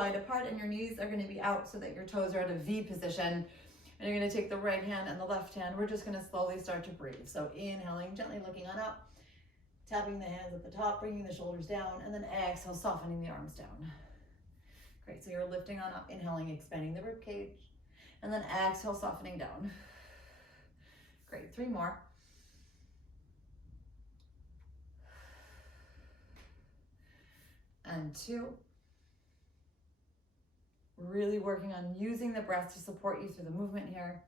wide apart and your knees are going to be out so that your toes are at a V position. And you're going to take the right hand and the left hand. We're just going to slowly start to breathe. So inhaling, gently looking on up, tapping the hands at the top, bringing the shoulders down, and then exhale, softening the arms down. Great, so you're lifting on up, inhaling, expanding the rib cage, and then exhale, softening down. Great, 3 more. And 2. Really working on using the breath to support you through the movement here.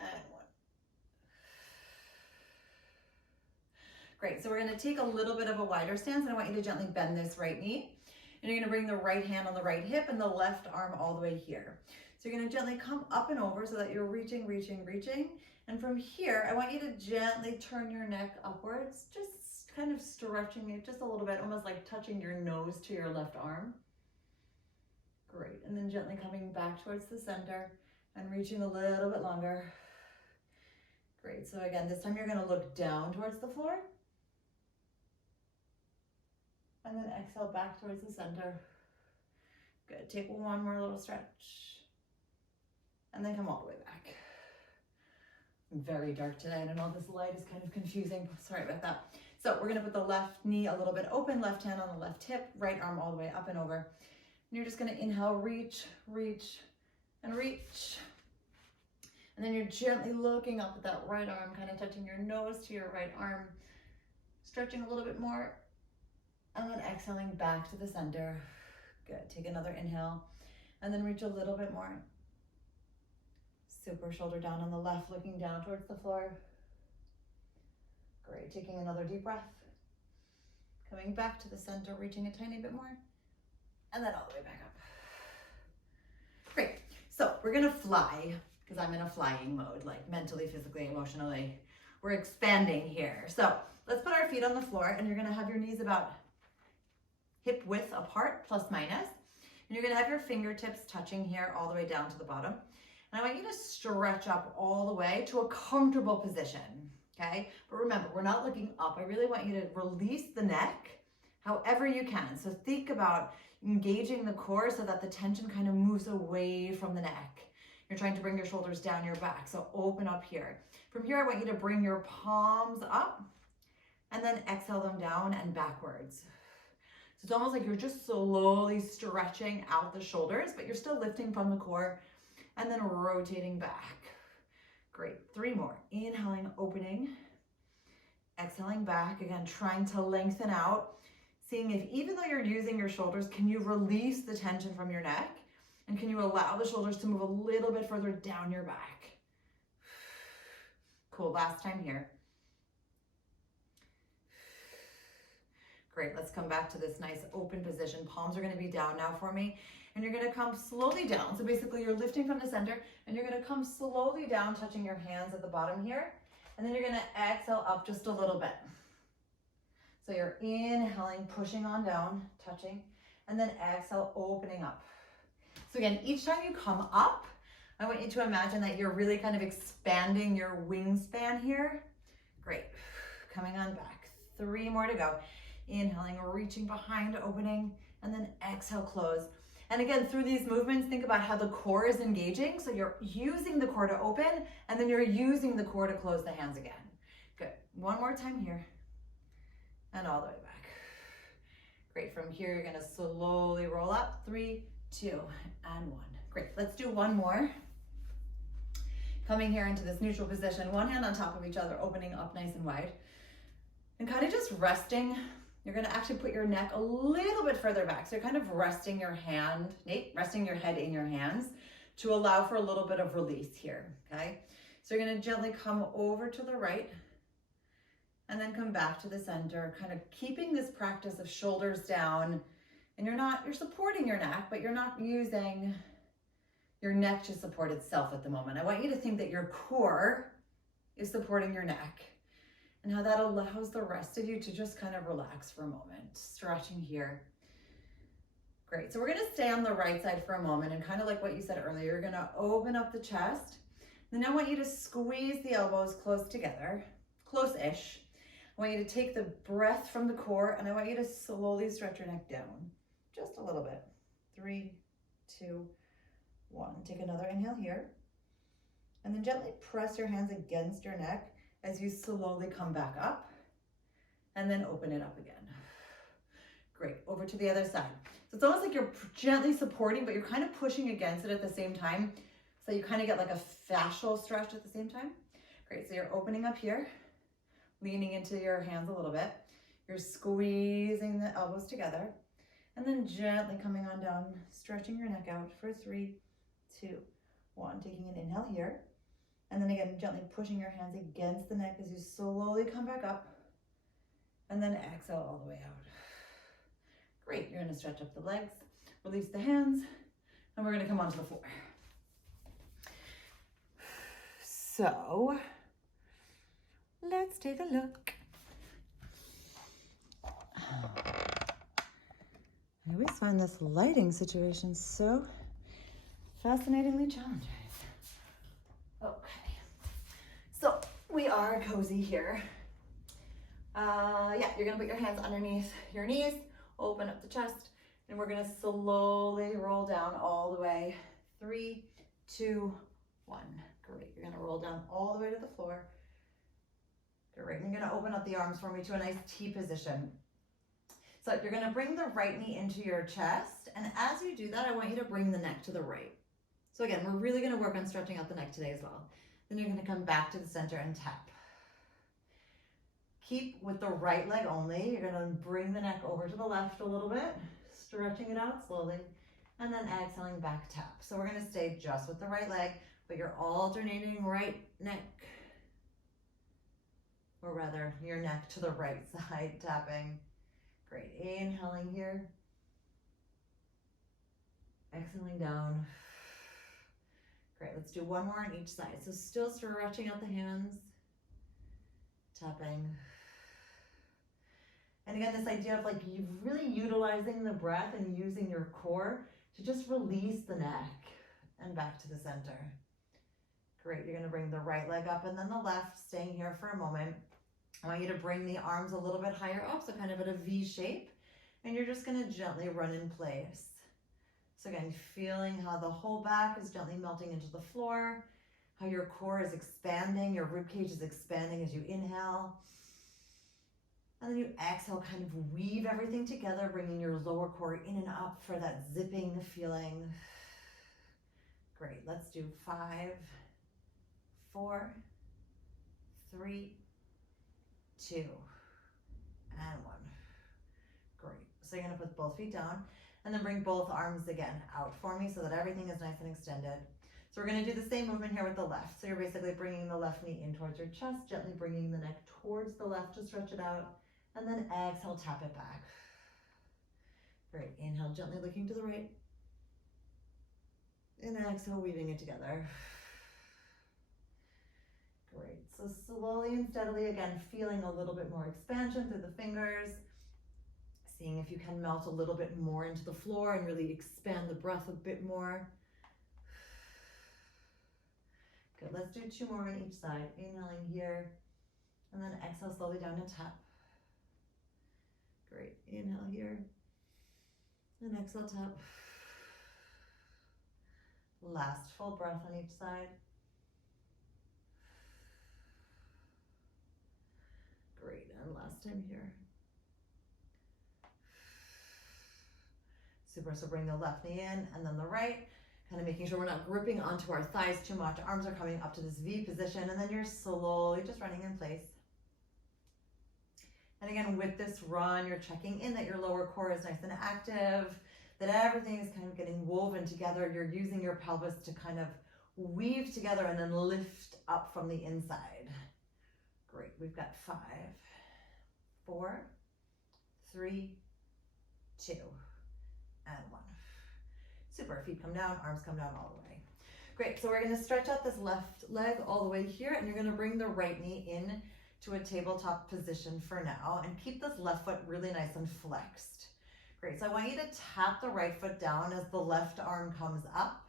And 1. Great, so we're gonna take a little bit of a wider stance, and I want you to gently bend this right knee. And you're gonna bring the right hand on the right hip and the left arm all the way here. So you're gonna gently come up and over so that you're reaching, reaching, reaching. And from here, I want you to gently turn your neck upwards, just kind of stretching it just a little bit, almost like touching your nose to your left arm. Great, and then gently coming back towards the center and reaching a little bit longer. Great, so again, this time you're gonna look down towards the floor. And then exhale back towards the center. Good, take one more little stretch. And then come all the way back. Very dark today, I don't know, this light is kind of confusing, sorry about that. So we're gonna put the left knee a little bit open, left hand on the left hip, right arm all the way up and over. And you're just gonna inhale, reach, reach, and reach. And then you're gently looking up at that right arm, kind of touching your nose to your right arm, stretching a little bit more, and then exhaling back to the center. Good, take another inhale, and then reach a little bit more. Super, shoulder down on the left, looking down towards the floor. Great, taking another deep breath. Coming back to the center, reaching a tiny bit more, and then all the way back up. Great, so we're gonna fly, because I'm in a flying mode, like mentally, physically, emotionally. We're expanding here. So let's put our feet on the floor, and you're gonna have your knees about hip width apart, plus minus. And you're gonna have your fingertips touching here all the way down to the bottom. And I want you to stretch up all the way to a comfortable position, okay? But remember, we're not looking up. I really want you to release the neck however you can. So think about engaging the core so that the tension kind of moves away from the neck. You're trying to bring your shoulders down your back, so open up here. From here, I want you to bring your palms up and then exhale them down and backwards. So it's almost like you're just slowly stretching out the shoulders, but you're still lifting from the core and then rotating back. Great, 3 more. Inhaling, opening, exhaling back. Again, trying to lengthen out, seeing if even though you're using your shoulders, can you release the tension from your neck? And can you allow the shoulders to move a little bit further down your back? Cool, last time here. Great, let's come back to this nice open position. Palms are gonna be down now for me. And you're gonna come slowly down. So basically you're lifting from the center and you're gonna come slowly down, touching your hands at the bottom here. And then you're gonna exhale up just a little bit. So you're inhaling, pushing on down, touching, and then exhale, opening up. So again, each time you come up, I want you to imagine that you're really kind of expanding your wingspan here. Great, coming on back. 3 more to go. Inhaling, reaching behind, opening, and then exhale, close. And again, through these movements, think about how the core is engaging. So you're using the core to open, and then you're using the core to close the hands again. Good, 1 more time here, and all the way back. Great, from here, you're gonna slowly roll up. 3, 2, and 1. Great, let's do 1 more. Coming here into this neutral position, 1 hand on top of each other, opening up nice and wide. And kind of just resting. You're gonna actually put your neck a little bit further back. So you're kind of resting your hand, resting your head in your hands to allow for a little bit of release here, okay? So you're gonna gently come over to the right and then come back to the center, kind of keeping this practice of shoulders down. And you're supporting your neck, but you're not using your neck to support itself at the moment. I want you to think that your core is supporting your neck, and how that allows the rest of you to just kind of relax for a moment, stretching here. Great, so we're gonna stay on the right side for a moment, and kind of like what you said earlier, you're gonna open up the chest. Then I want you to squeeze the elbows close together, close-ish. I want you to take the breath from the core, and I want you to slowly stretch your neck down, just a little bit. 3, 2, 1. Take another inhale here. And then gently press your hands against your neck as you slowly come back up. And then open it up again. Great, over to the other side. So it's almost like you're gently supporting, but you're kind of pushing against it at the same time. So you kind of get like a fascial stretch at the same time. Great, so you're opening up here, leaning into your hands a little bit. You're squeezing the elbows together, and then gently coming on down, stretching your neck out for 3, 2, 1. Taking an inhale here, and then again, gently pushing your hands against the neck as you slowly come back up, and then exhale all the way out. Great, you're gonna stretch up the legs, release the hands, and we're gonna come onto the floor. So, let's take a look. I always find this lighting situation so fascinatingly challenging. Okay, so we are cozy here. You're gonna put your hands underneath your knees, open up the chest, and we're gonna slowly roll down all the way. 3, 2, 1. Great, you're gonna roll down all the way to the floor. Great, and you're gonna open up the arms for me to a nice T position. So you're gonna bring the right knee into your chest, and as you do that, I want you to bring the neck to the right. So again, we're really gonna work on stretching out the neck today as well. Then you're gonna come back to the center and tap. Keep with the right leg only. You're gonna bring the neck over to the left a little bit, stretching it out slowly, and then exhaling back tap. So we're gonna stay just with the right leg, but you're alternating right neck, or rather your neck to the right side, tapping. Great, inhaling here, exhaling down. Great, let's do one more on each side. So still stretching out the hands, tapping. And again, this idea of like you really utilizing the breath and using your core to just release the neck and back to the center. Great, you're gonna bring the right leg up and then the left, staying here for a moment. I want you to bring the arms a little bit higher up, so kind of at a V shape, and you're just gonna gently run in place. So again, feeling how the whole back is gently melting into the floor, how your core is expanding, your rib cage is expanding as you inhale. And then you exhale, kind of weave everything together, bringing your lower core in and up for that zipping feeling. Great, let's do 5, 4, 3, 2, and 1. Great, so you're gonna put both feet down and then bring both arms again out for me so that everything is nice and extended. So we're gonna do the same movement here with the left. So you're basically bringing the left knee in towards your chest, gently bringing the neck towards the left to stretch it out, and then exhale, tap it back. Great, inhale, gently looking to the right, and exhale, weaving it together. Great, so slowly and steadily, again, feeling a little bit more expansion through the fingers, seeing if you can melt a little bit more into the floor and really expand the breath a bit more. Good, let's do 2 more on each side. Inhaling here, and then exhale slowly down and tap. Great, inhale here, and exhale, tap. Last full breath on each side. Great, and last time here. Super, so bring the left knee in and then the right, kind of making sure we're not gripping onto our thighs too much. Arms are coming up to this V position, and then you're slowly just running in place. And again, with this run, you're checking in that your lower core is nice and active, that everything is kind of getting woven together. You're using your pelvis to kind of weave together and then lift up from the inside. Great, we've got 5, 4, 3, 2, and 1. Super, feet come down, arms come down all the way. Great, so we're gonna stretch out this left leg all the way here, and you're gonna bring the right knee in to a tabletop position for now, and keep this left foot really nice and flexed. Great, so I want you to tap the right foot down as the left arm comes up,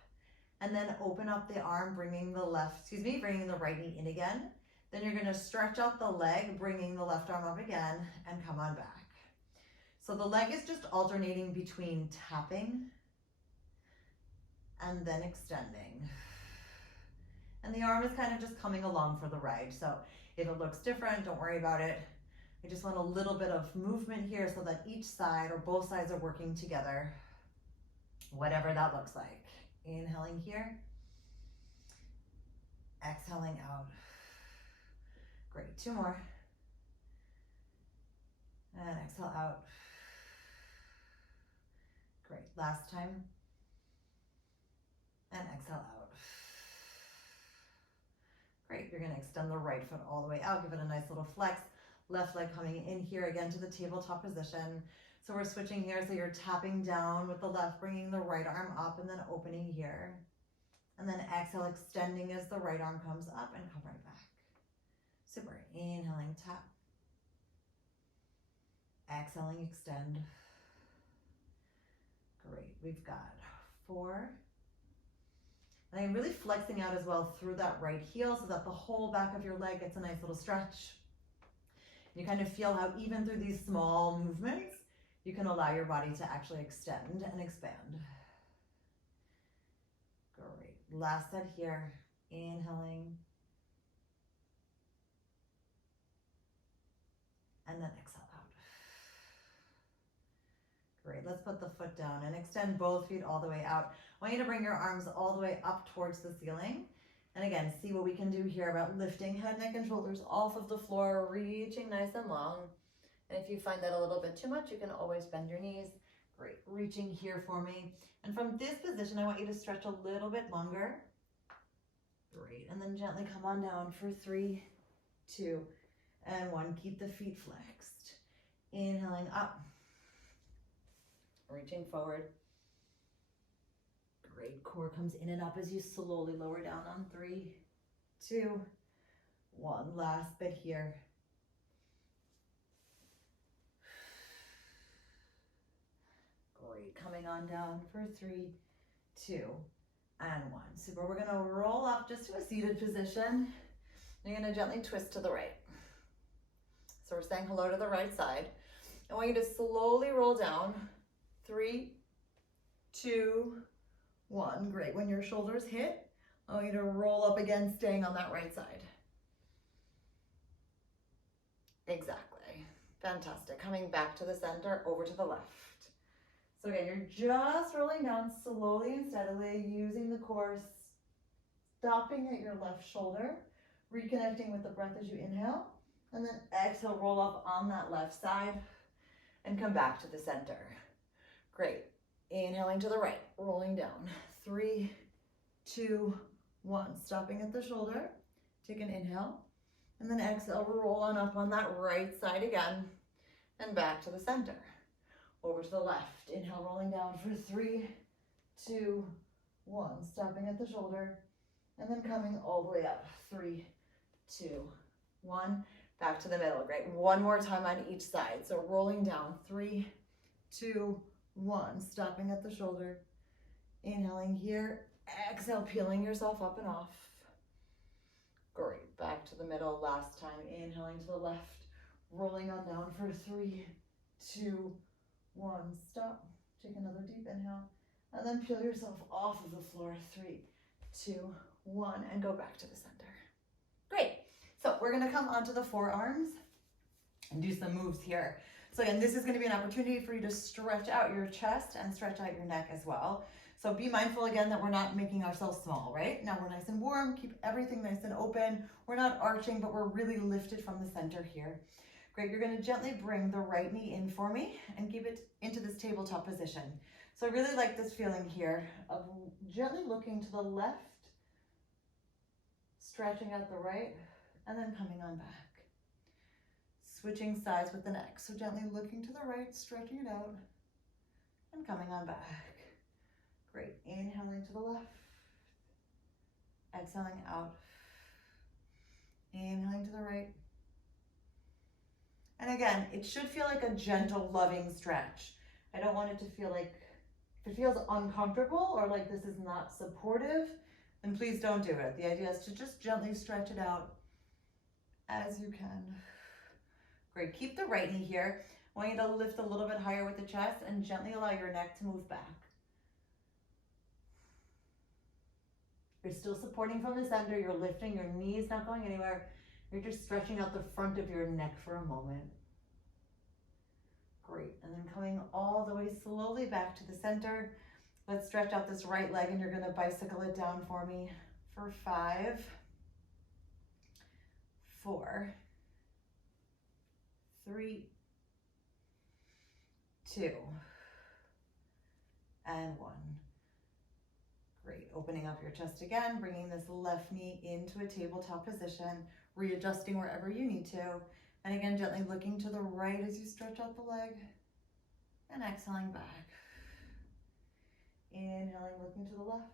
and then open up the arm, bringing the right knee in again. Then you're gonna stretch out the leg, bringing the left arm up again, and come on back. So the leg is just alternating between tapping and then extending. And the arm is kind of just coming along for the ride. So if it looks different, don't worry about it. I just want a little bit of movement here so that each side or both sides are working together, whatever that looks like. Inhaling here, exhaling out. Great, 2 more. And exhale out. Great, last time. And exhale out. Great, you're gonna extend the right foot all the way out, give it a nice little flex. Left leg coming in here again to the tabletop position. So we're switching here, so you're tapping down with the left, bringing the right arm up and then opening here. And then exhale, extending as the right arm comes up and come right back. Super, inhaling, tap. Exhaling, extend. Great, we've got 4. And I'm really flexing out as well through that right heel so that the whole back of your leg gets a nice little stretch. You kind of feel how even through these small movements, you can allow your body to actually extend and expand. Great, last set here, inhaling. And then exhale out. Great, let's put the foot down and extend both feet all the way out. I want you to bring your arms all the way up towards the ceiling. And again, see what we can do here about lifting head, neck, and shoulders off of the floor, reaching nice and long. And if you find that a little bit too much, you can always bend your knees. Great, reaching here for me. And from this position, I want you to stretch a little bit longer. Great, and then gently come on down for 3, 2, and 1. Keep the feet flexed. Inhaling up. Reaching forward. Great, core comes in and up as you slowly lower down on 3, 2, 1. Last bit here. Great, coming on down for 3, 2, and 1. Super, we're gonna roll up just to a seated position. You're gonna gently twist to the right. So we're saying hello to the right side. I want you to slowly roll down. 3, 2, 1. Great. When your shoulders hit, I want you to roll up again, staying on that right side. Exactly. Fantastic. Coming back to the center, over to the left. So again, you're just rolling down slowly and steadily, using the core, stopping at your left shoulder, reconnecting with the breath as you inhale, and then exhale, roll up on that left side and come back to the center. Great. Inhaling to the right, rolling down. 3, 2, 1. Stopping at the shoulder. Take an inhale. And then exhale, roll on up on that right side again. And back to the center. Over to the left. Inhale, rolling down for 3, 2, 1. Stopping at the shoulder. And then coming all the way up. 3, 2, 1. Back to the middle. Great. One more time on each side. So rolling down. 3, 2, 1. Stopping at the shoulder. Inhaling here. Exhale, peeling yourself up and off. Great. Back to the middle. Last time. Inhaling to the left. Rolling on down for 3, 2, 1. Stop. Take another deep inhale. And then peel yourself off of the floor. 3, 2, 1. And go back to the center. Great. So we're going to come onto the forearms and do some moves here. So again, this is going to be an opportunity for you to stretch out your chest and stretch out your neck as well. So be mindful again that we're not making ourselves small, right? Now we're nice and warm, keep everything nice and open. We're not arching, but we're really lifted from the center here. Great, you're going to gently bring the right knee in for me and keep it into this tabletop position. So I really like this feeling here of gently looking to the left, stretching out the right, and then coming on back. Switching sides with the neck. So gently looking to the right, stretching it out, and coming on back. Great. Inhaling to the left. Exhaling out. Inhaling to the right. And again, it should feel like a gentle, loving stretch. I don't want it to feel like, if it feels uncomfortable or like this is not supportive, then please don't do it. The idea is to just gently stretch it out as you can. Great, keep the right knee here. I want you to lift a little bit higher with the chest and gently allow your neck to move back. still supporting from the center. You're lifting, your knees not going anywhere. You're just stretching out the front of your neck for a moment. Great, and then coming all the way slowly back to the center. Let's stretch out this right leg and you're gonna bicycle it down for me for 5, 4, 3, 2, and 1. Great, opening up your chest again, bringing this left knee into a tabletop position, readjusting wherever you need to. And again, gently looking to the right as you stretch out the leg and exhaling back. Inhaling, looking to the left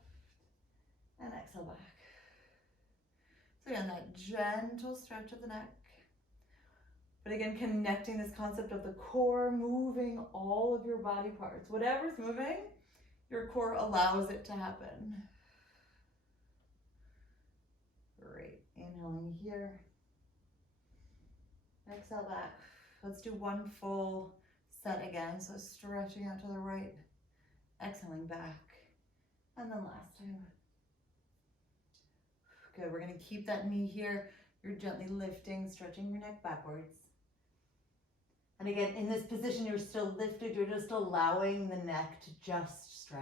and exhale back. So again, that gentle stretch of the neck. But again, connecting this concept of the core, moving all of your body parts. Whatever's moving, your core allows it to happen. Great. Inhaling here. Exhale back. Let's do one full set again. So stretching out to the right, exhaling back. And then last time. Good. We're going to keep that knee here. You're gently lifting, stretching your neck backwards. And again, in this position, you're still lifted. You're just allowing the neck to just stretch.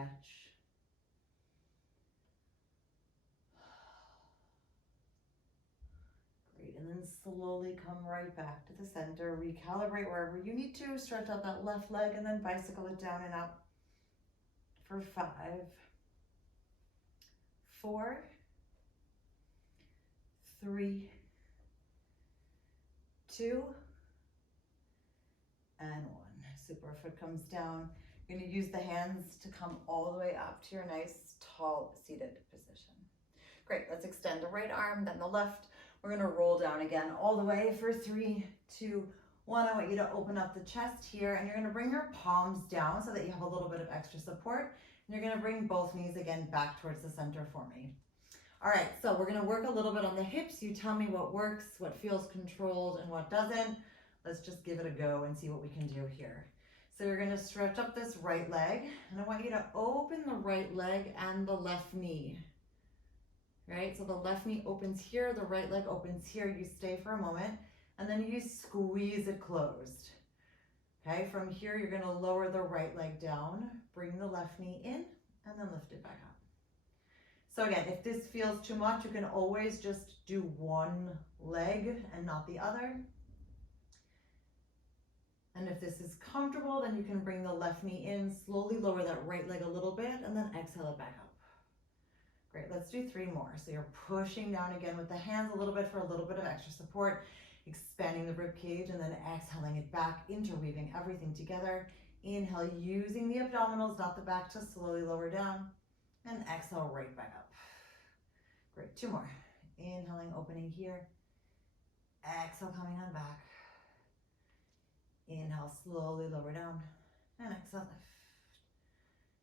Great, and then slowly come right back to the center. Recalibrate wherever you need to. Stretch out that left leg and then bicycle it down and up for 5, 4, 3, 2, and 1. Super. Foot comes down. You're going to use the hands to come all the way up to your nice tall seated position. Great. Let's extend the right arm, then the left. We're going to roll down again all the way for 3, 2, 1. I want you to open up the chest here, and you're going to bring your palms down so that you have a little bit of extra support. And you're going to bring both knees again back towards the center for me. All right, so we're going to work a little bit on the hips. You tell me what works, what feels controlled, and what doesn't. Let's just give it a go and see what we can do here. So you're going to stretch up this right leg, and I want you to open the right leg and the left knee. Right, so the left knee opens here, the right leg opens here. You stay for a moment, and then you squeeze it closed. Okay, from here you're going to lower the right leg down, bring the left knee in, and then lift it back up. So again, if this feels too much, you can always just do one leg and not the other. And if this is comfortable, then you can bring the left knee in, slowly lower that right leg a little bit, and then exhale it back up. Great, let's do 3 more. So you're pushing down again with the hands a little bit for a little bit of extra support, expanding the rib cage, and then exhaling it back, interweaving everything together. Inhale, using the abdominals, not the back, to slowly lower down, and exhale right back up. Great, 2 more. Inhaling, opening here. Exhale, coming on back. Inhale, slowly lower down, and exhale, lift.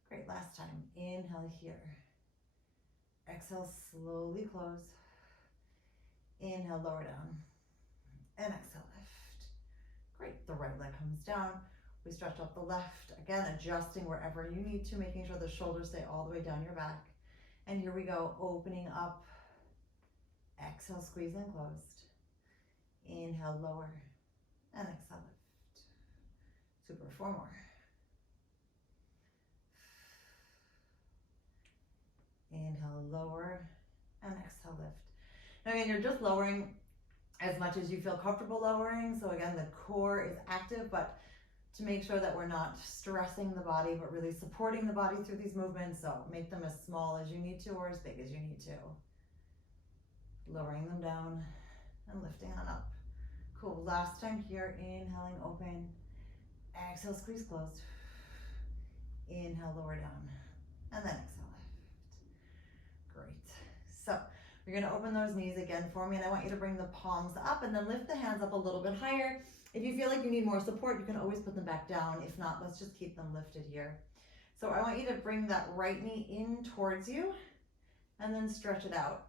Great, last time. Inhale here. Exhale, slowly close. Inhale, lower down, and exhale, lift. Great, the right leg comes down. We stretch out the left, again, adjusting wherever you need to, making sure the shoulders stay all the way down your back. And here we go, opening up. Exhale, squeeze and closed. Inhale, lower, and exhale, lift. Super, 4 more. Inhale, lower, and exhale, lift. Now again, you're just lowering as much as you feel comfortable lowering. So again, the core is active, but to make sure that we're not stressing the body, but really supporting the body through these movements. So make them as small as you need to or as big as you need to. Lowering them down and lifting on up. Cool, last time here, inhaling, open. Exhale, squeeze closed. Inhale, lower down, and then exhale, lift. Great. So you're going to open those knees again for me, and I want you to bring the palms up and then lift the hands up a little bit higher. If you feel like you need more support, you can always put them back down. If not, let's just keep them lifted here. So I want you to bring that right knee in towards you and then stretch it out.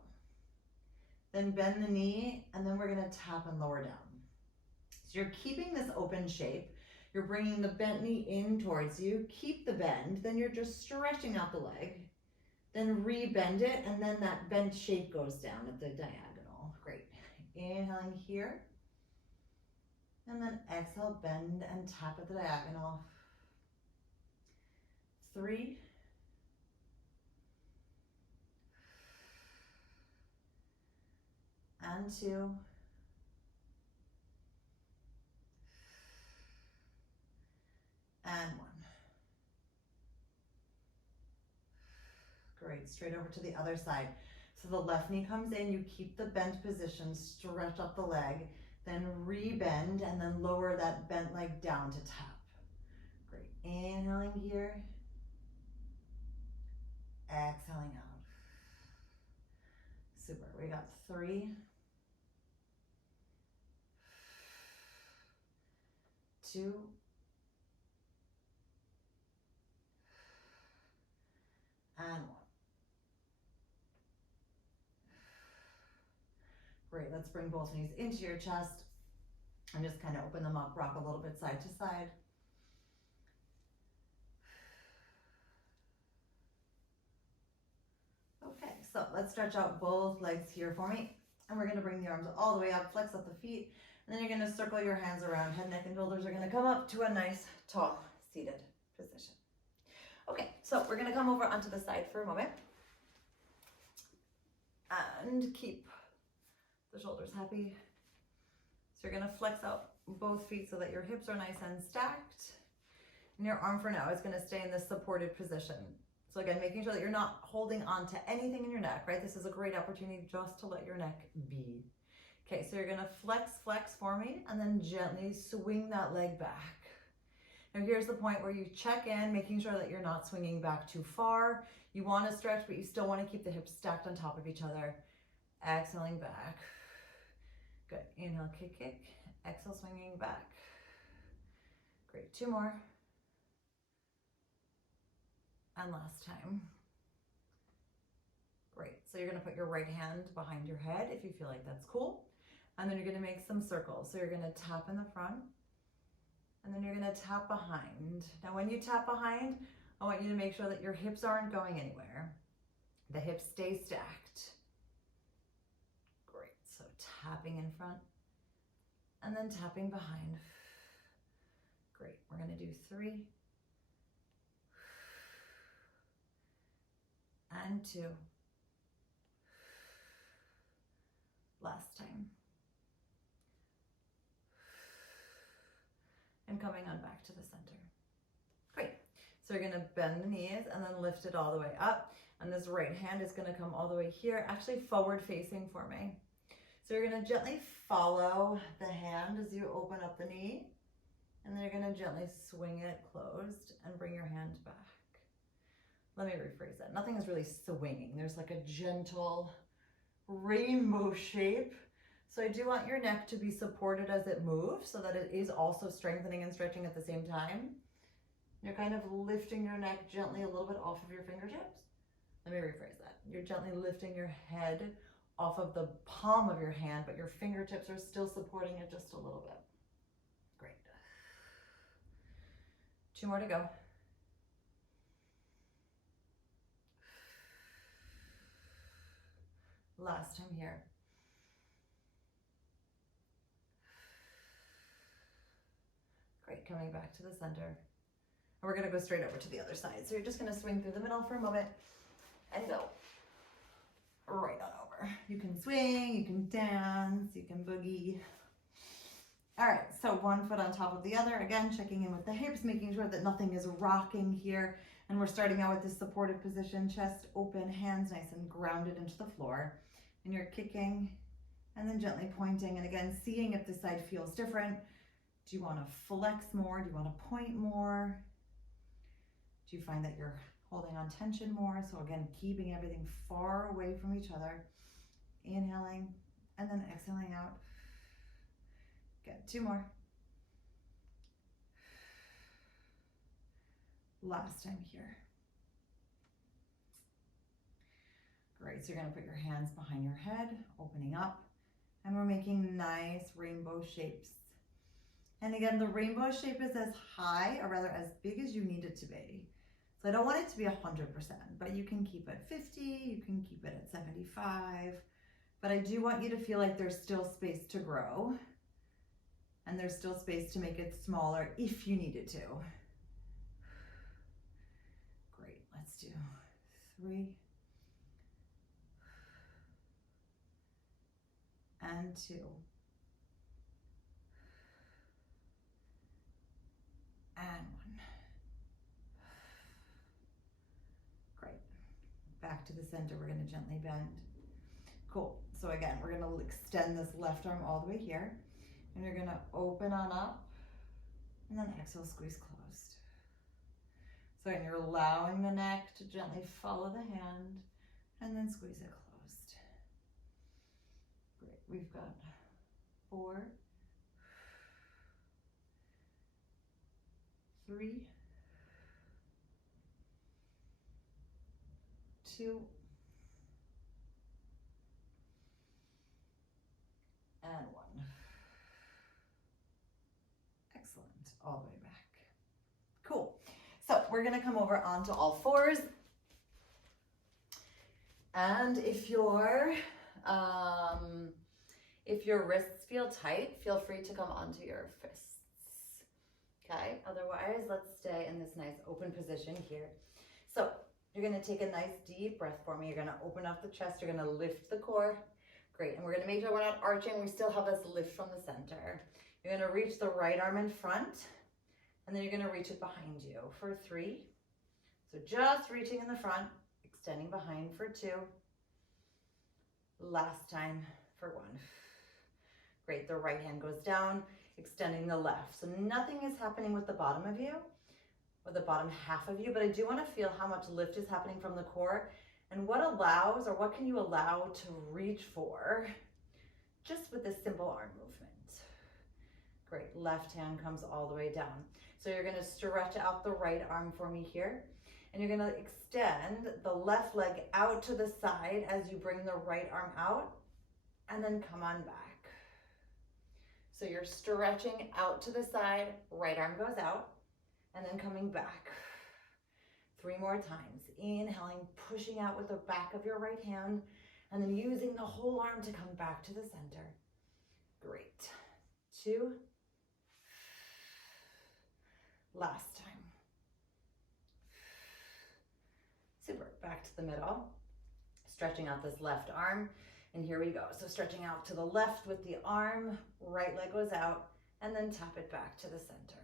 Then bend the knee, and then we're going to tap and lower down. So you're keeping this open shape. You're bringing the bent knee in towards you. Keep the bend. Then you're just stretching out the leg. then re-bend it, and then that bent shape goes down at the diagonal. Great. Inhaling here, and then exhale, bend and tap at the diagonal. 3, and 2, and 1. Great, straight over to the other side. So the left knee comes in, you keep the bent position, stretch up the leg, then re-bend, and then lower that bent leg down to tap. Great, inhaling here, exhaling out. Super, we got 3, 2, and 1. Great, let's bring both knees into your chest and just kind of open them up, rock a little bit side to side. Okay, so let's stretch out both legs here for me. And we're gonna bring the arms all the way up, flex up the feet, and then you're gonna circle your hands around. Head, neck, and shoulders are gonna come up to a nice, tall, seated position. Okay, so we're gonna come over onto the side for a moment. And keep the shoulders happy. So you're gonna flex out both feet so that your hips are nice and stacked. And your arm for now is gonna stay in this supported position. So again, making sure that you're not holding on to anything in your neck, right? This is a great opportunity just to let your neck be. Okay, so you're gonna flex for me, and then gently swing that leg back. Now here's the point where you check in, making sure that you're not swinging back too far. You wanna stretch, but you still wanna keep the hips stacked on top of each other. Exhaling back. Good, inhale, kick, kick. Exhale, swinging back. Great, 2 more. And last time. Great, so you're gonna put your right hand behind your head if you feel like that's cool. And then you're gonna make some circles. So you're gonna tap in the front, and then you're gonna tap behind. Now when you tap behind, I want you to make sure that your hips aren't going anywhere. The hips stay stacked. Great, so tapping in front, and then tapping behind. Great, we're gonna do 3, and 2. Last time. And coming on back to the center. Great. So you're gonna bend the knees and then lift it all the way up. And this right hand is gonna come all the way here, actually forward facing for me. So you're gonna gently follow the hand as you open up the knee. And then you're gonna gently swing it closed and bring your hand back. Let me rephrase that. Nothing is really swinging. There's like a gentle rainbow shape. So I do want your neck to be supported as it moves so that it is also strengthening and stretching at the same time. You're kind of lifting your neck gently a little bit off of your fingertips. Let me rephrase that. You're gently lifting your head off of the palm of your hand, but your fingertips are still supporting it just a little bit. Great. 2 more to go. Last time here. Great, coming back to the center. And we're gonna go straight over to the other side. So you're just gonna swing through the middle for a moment and go right on over. You can swing, you can dance, you can boogie. All right, so 1 foot on top of the other. Again, checking in with the hips, making sure that nothing is rocking here. And we're starting out with this supportive position, chest open, hands nice and grounded into the floor. And you're kicking and then gently pointing. And again, seeing if this side feels different. Do you want to flex more? Do you want to point more? Do you find that you're holding on tension more? So again, keeping everything far away from each other. Inhaling and then exhaling out. Good, 2 more. Last time here. Great, so you're gonna put your hands behind your head, opening up, and we're making nice rainbow shapes. And again, the rainbow shape is as high, or rather as big as you need it to be. So I don't want it to be 100%, but you can keep it 50, you can keep it at 75, but I do want you to feel like there's still space to grow and there's still space to make it smaller if you need it to. Great, let's do 3 and 2 and 1. Great. Back to the center, we're going to gently bend. Cool. So again, we're going to extend this left arm all the way here, and you're going to open on up, and then exhale, squeeze closed. So again, you're allowing the neck to gently follow the hand, and then squeeze it closed. Great. We've got 4, 3, 2, and 1. Excellent. All the way back. Cool. So we're going to come over onto all fours. And if your wrists feel tight, feel free to come onto your fists. Okay, otherwise let's stay in this nice open position here. So you're going to take a nice deep breath for me. You're going to open up the chest. You're going to lift the core. Great. And we're going to make sure we're not arching. We still have this lift from the center. You're going to reach the right arm in front, and then you're going to reach it behind you for 3. So just reaching in the front, extending behind for 2. Last time for 1. Great. The right hand goes down, extending the left. So nothing is happening with the bottom of you or the bottom half of you, but I do want to feel how much lift is happening from the core and what allows, or what can you allow to reach for just with this simple arm movement. Great. Left hand comes all the way down. So you're going to stretch out the right arm for me here, and you're going to extend the left leg out to the side as you bring the right arm out, and then come on back. So you're stretching out to the side, right arm goes out, and then coming back. 3 more times. Inhaling, pushing out with the back of your right hand, and then using the whole arm to come back to the center. Great. 2. Last time. Super. Back to the middle. Stretching out this left arm. And here we go. So stretching out to the left with the arm, right leg goes out, and then tap it back to the center.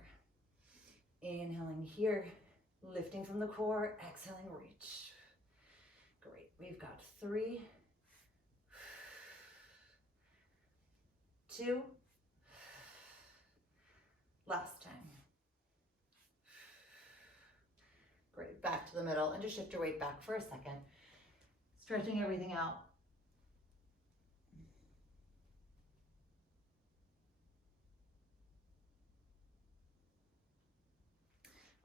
Inhaling here, lifting from the core, exhaling, reach. Great. We've got 3, 2, last time. Great. Back to the middle, and just shift your weight back for a second. Stretching everything out.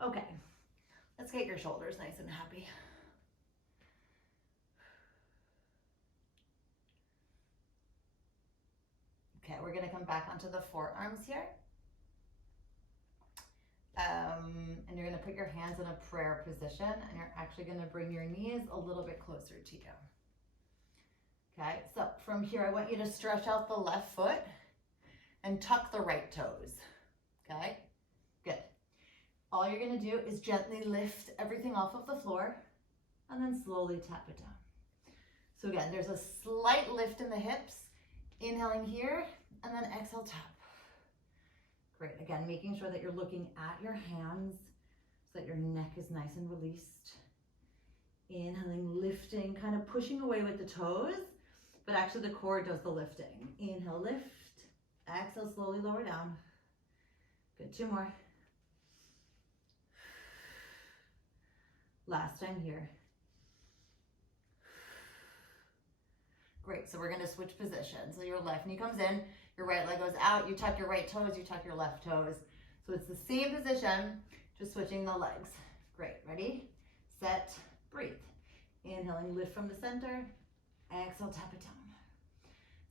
Okay, let's get your shoulders nice and happy. Okay, we're gonna come back onto the forearms here. And you're gonna put your hands in a prayer position, and you're actually gonna bring your knees a little bit closer to you. Okay, so from here, I want you to stretch out the left foot and tuck the right toes. Okay, good. All you're going to do is gently lift everything off of the floor and then slowly tap it down. So again, there's a slight lift in the hips, inhaling here, and then exhale, tap. Great. Again, making sure that you're looking at your hands so that your neck is nice and released. Inhaling, lifting, kind of pushing away with the toes, but actually the core does the lifting. Inhale, lift. Exhale, slowly lower down. Good. 2 more. Last time here. Great, so we're gonna switch positions. So your left knee comes in, your right leg goes out, you tuck your right toes, you tuck your left toes. So it's the same position, just switching the legs. Great, ready, set, breathe. Inhaling, lift from the center, exhale, tap it down.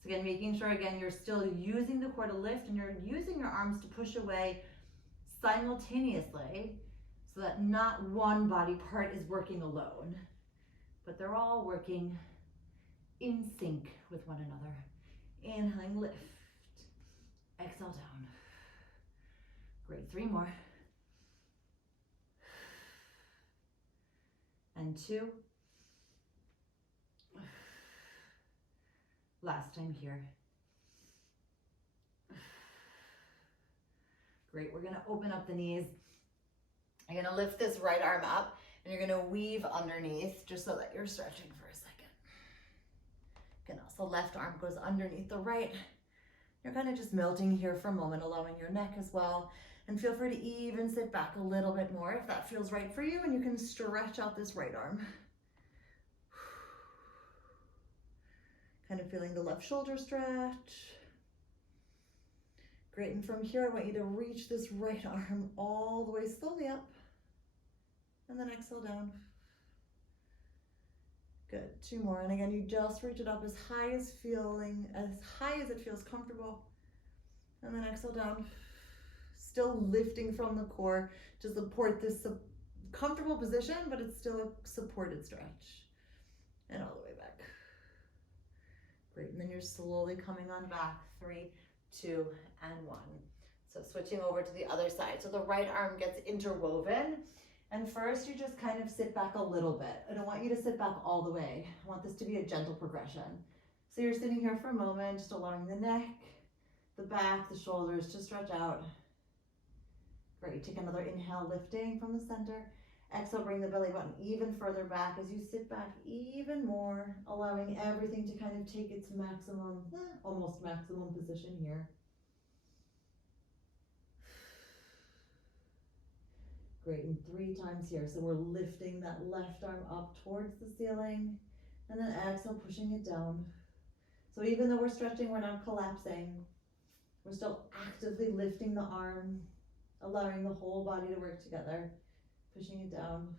So again, making sure, again, you're still using the core to lift and you're using your arms to push away simultaneously so that not one body part is working alone, but they're all working in sync with one another. Inhaling, lift. Exhale down. Great, 3 more. And 2. Last time here. Great, we're gonna open up the knees. You're gonna lift this right arm up and you're gonna weave underneath just so that you're stretching for a second. Again, also left arm goes underneath the right. You're kind of just melting here for a moment, allowing your neck as well. And feel free to even sit back a little bit more if that feels right for you, and you can stretch out this right arm. Kind of feeling the left shoulder stretch. Great, and from here, I want you to reach this right arm all the way slowly up, and then exhale down. Good, 2 more, and again, you just reach it up as high as it feels comfortable, and then exhale down. Still lifting from the core to support this comfortable position, but it's still a supported stretch. And all the way back. Great, and then you're slowly coming on back. 3, 2, and 1. So switching over to the other side. So the right arm gets interwoven. And first you just kind of sit back a little bit. I don't want you to sit back all the way. I want this to be a gentle progression. So you're sitting here for a moment, just allowing the neck, the back, the shoulders to stretch out. Great, take another inhale, lifting from the center. Exhale, bring the belly button even further back as you sit back even more, allowing everything to kind of take its maximum, almost maximum position here. Great, and 3 times here. So we're lifting that left arm up towards the ceiling, and then exhale, pushing it down. So even though we're stretching, we're not collapsing. We're still actively lifting the arm, allowing the whole body to work together, pushing it down.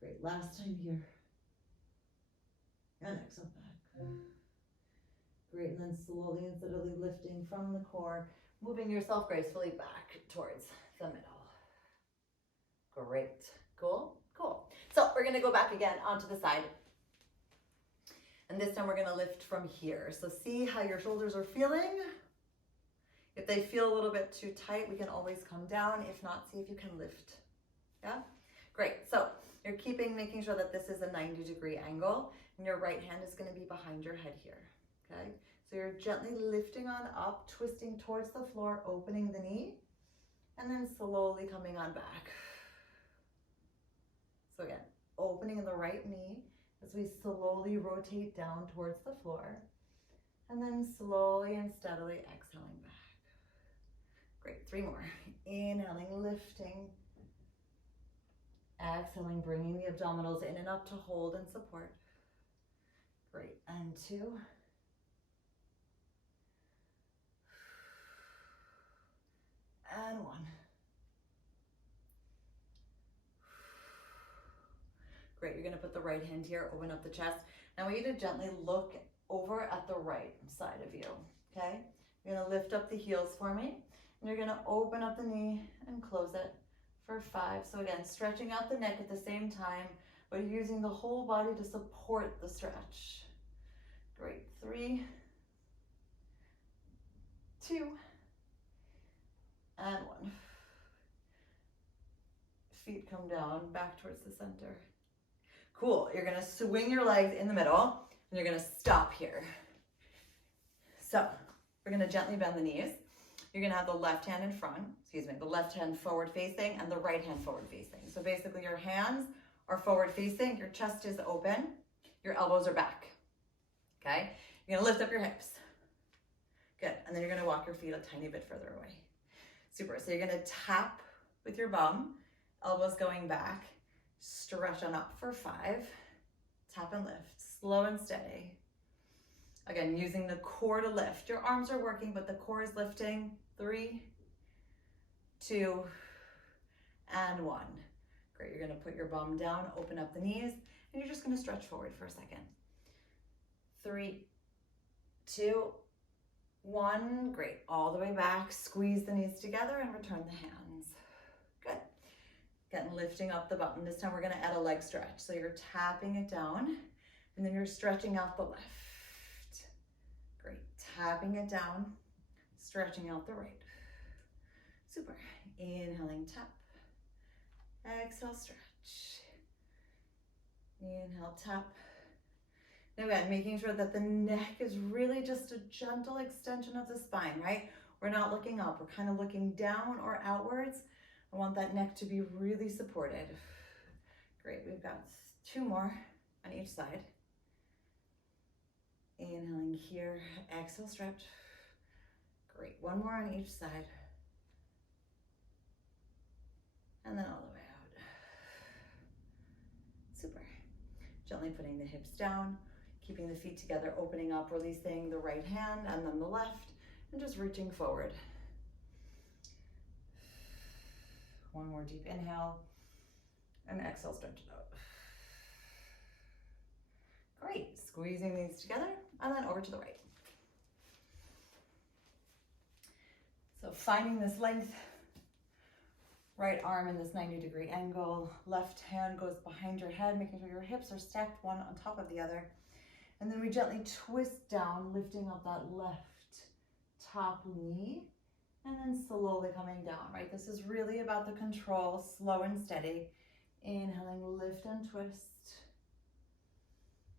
Great, last time here. And exhale back. Great, and then slowly and steadily lifting from the core, moving yourself gracefully back towards the middle. Great, cool. So we're gonna go back again onto the side. And this time we're gonna lift from here. So see how your shoulders are feeling. If they feel a little bit too tight, we can always come down. If not, see if you can lift. Yeah? Great. So you're making sure that this is a 90-degree angle, and your right hand is going to be behind your head here. Okay? So you're gently lifting on up, twisting towards the floor, opening the knee, and then slowly coming on back. So again, opening the right knee as we slowly rotate down towards the floor, and then slowly and steadily exhaling back. Great, 3 more. Inhaling, lifting. Exhaling, bringing the abdominals in and up to hold and support. Great, and 2. And 1. Great, you're gonna put the right hand here, open up the chest. Now I want you to gently look over at the right side of you, okay? You're gonna lift up the heels for me. And you're gonna open up the knee and close it for 5. So again, stretching out the neck at the same time, but using the whole body to support the stretch. Great, 3, 2, and 1. Feet come down, back towards the center. Cool, you're gonna swing your legs in the middle, and you're gonna stop here. So, we're gonna gently bend the knees. You're gonna have the left hand in front, the left hand forward facing and the right hand forward facing. So basically your hands are forward facing, your chest is open, your elbows are back, okay? You're gonna lift up your hips. Good, and then you're gonna walk your feet a tiny bit further away. Super, so you're gonna tap with your bum, elbows going back, stretch on up for 5, tap and lift, slow and steady. Again, using the core to lift. Your arms are working, but the core is lifting. 3, 2, and 1. Great, you're gonna put your bum down, open up the knees, and you're just gonna stretch forward for a second. 3, 2, 1. Great, all the way back. Squeeze the knees together and return the hands. Good. Again, lifting up the bum. This time we're gonna add a leg stretch. So you're tapping it down and then you're stretching out the left. Great, tapping it down, stretching out the right. Super, inhaling, tap. Exhale, stretch. Inhale, tap. Now again, making sure that the neck is really just a gentle extension of the spine, right? We're not looking up, we're kind of looking down or outwards. I want that neck to be really supported. Great, we've got 2 more on each side. Inhaling here, exhale, stretch. Great, 1 more on each side. And then all the way out. Super. Gently putting the hips down, keeping the feet together, opening up, releasing the right hand and then the left, and just reaching forward. 1 more deep inhale, and exhale, stretch it out. Great, squeezing these together, and then over to the right. So finding this length, right arm in this 90-degree angle, left hand goes behind your head, making sure your hips are stacked one on top of the other. And then we gently twist down, lifting up that left top knee, and then slowly coming down, right? This is really about the control, slow and steady. Inhaling, lift and twist.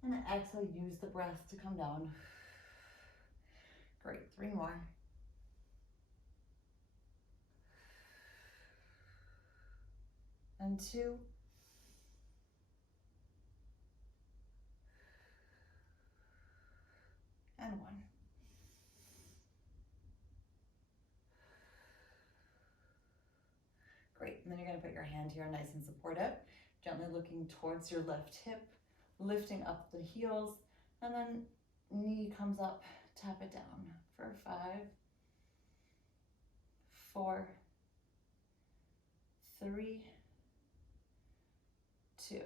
And exhale, use the breath to come down. Great, 3 more. And 2. And 1. Great, and then you're gonna put your hand here nice and supportive, gently looking towards your left hip, lifting up the heels, and then knee comes up, tap it down for 5, 4, 3, 2,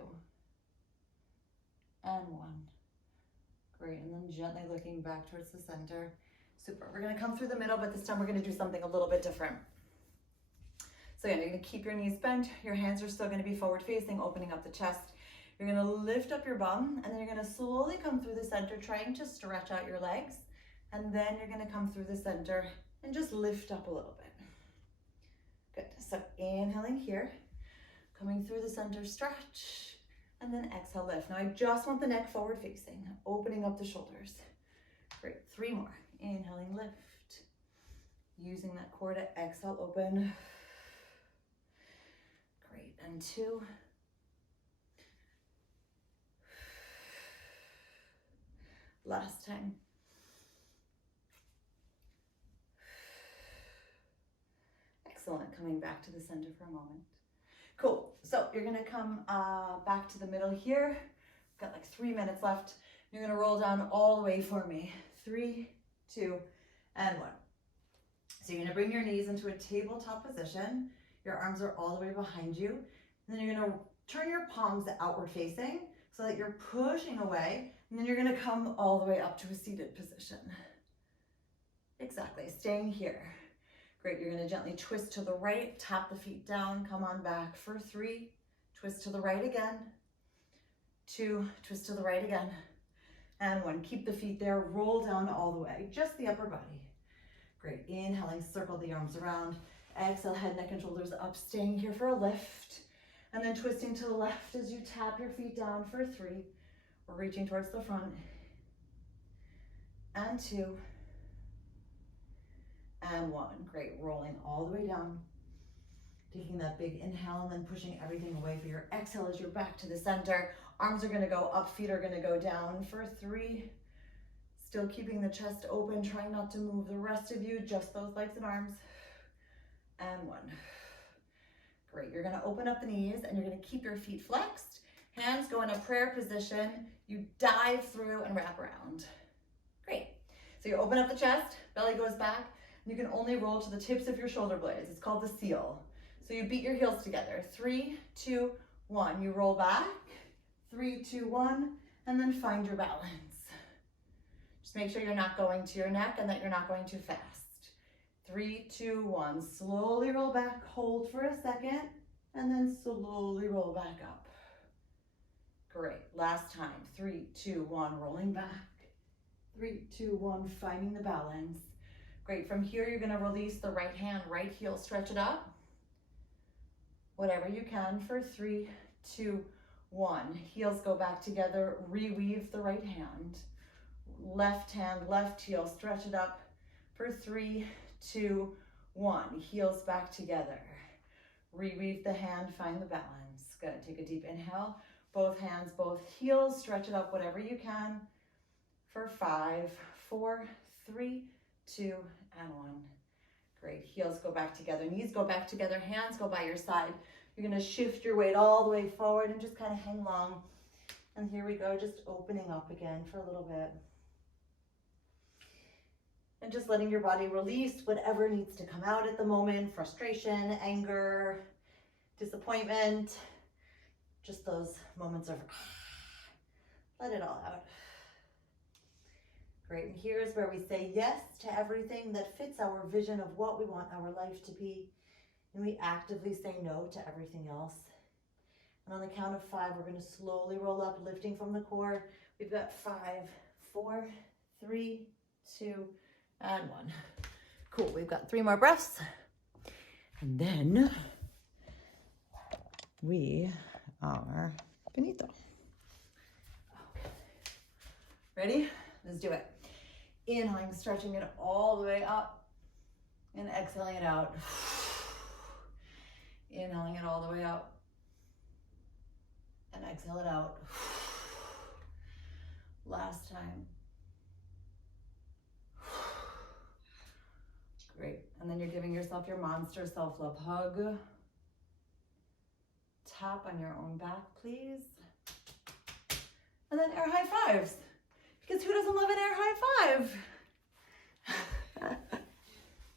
and 1. Great, and then gently looking back towards the center. Super, we're gonna come through the middle, but this time we're gonna do something a little bit different. So again, you're gonna keep your knees bent, your hands are still gonna be forward facing, opening up the chest. You're gonna lift up your bum, and then you're gonna slowly come through the center, trying to stretch out your legs. And then you're gonna come through the center and just lift up a little bit. Good, so inhaling here, coming through the center, stretch, and then exhale, lift. Now I just want the neck forward facing, opening up the shoulders. Great, 3 more. Inhaling, lift. Using that core to exhale, open. Great, and 2. Last time. Excellent, coming back to the center for a moment. Cool, so you're gonna come back to the middle here. Got like 3 minutes left. You're gonna roll down all the way for me. 3, 2, and 1. So you're gonna bring your knees into a tabletop position. Your arms are all the way behind you. And then you're gonna turn your palms outward facing so that you're pushing away. And then you're gonna come all the way up to a seated position. Exactly, staying here. Great, you're gonna gently twist to the right, tap the feet down, come on back for 3, twist to the right again, 2, twist to the right again, and 1. Keep the feet there, roll down all the way, just the upper body. Great, inhaling, circle the arms around, exhale, head, neck, and shoulders up, staying here for a lift, and then twisting to the left as you tap your feet down for 3. We're reaching towards the front, and 2, and 1. Great, rolling all the way down. Taking that big inhale and then pushing everything away for your exhale as you're back to the center. Arms are gonna go up, feet are gonna go down for 3. Still keeping the chest open, trying not to move the rest of you, just those legs and arms. And 1. Great, you're gonna open up the knees and you're gonna keep your feet flexed. Hands go in a prayer position. You dive through and wrap around. Great. So you open up the chest, belly goes back. You can only roll to the tips of your shoulder blades. It's called the seal. So you beat your heels together. 3, 2, 1. You roll back. 3, 2, 1. And then find your balance. Just make sure you're not going to your neck and that you're not going too fast. 3, 2, 1. Slowly roll back. Hold for a second. and then slowly roll back up. Great, last time, 3, 2, 1, rolling back. 3, 2, 1, finding the balance. Great, from here you're gonna release the right hand, right heel, stretch it up. Whatever you can for 3, 2, 1. Heels go back together, reweave the right hand. Left hand, left heel, stretch it up for 3, 2, 1. Heels back together. Reweave the hand, find the balance. Good, take a deep inhale. Both hands, both heels, stretch it up whatever you can for 5, 4, 3, 2, and 1. Great, heels go back together, knees go back together, hands go by your side. You're gonna shift your weight all the way forward and just kind of hang long. And here we go, just opening up again for a little bit. And just letting your body release whatever needs to come out at the moment, frustration, anger, disappointment, just those moments of let it all out. Great, and here's where we say yes to everything that fits our vision of what we want our life to be. And we actively say no to everything else. And on the count of 5, we're gonna slowly roll up, lifting from the core. We've got 5, 4, 3, 2, and 1. Cool, we've got 3 more breaths. And then we are finito. Okay. Ready? Let's do it. Inhaling, stretching it all the way up, and exhaling it out. Inhaling it all the way up, and exhale it out. Last time. Great, and then you're giving yourself your monster self-love hug. Tap on your own back, please. And then air high fives. Because who doesn't love an air high five?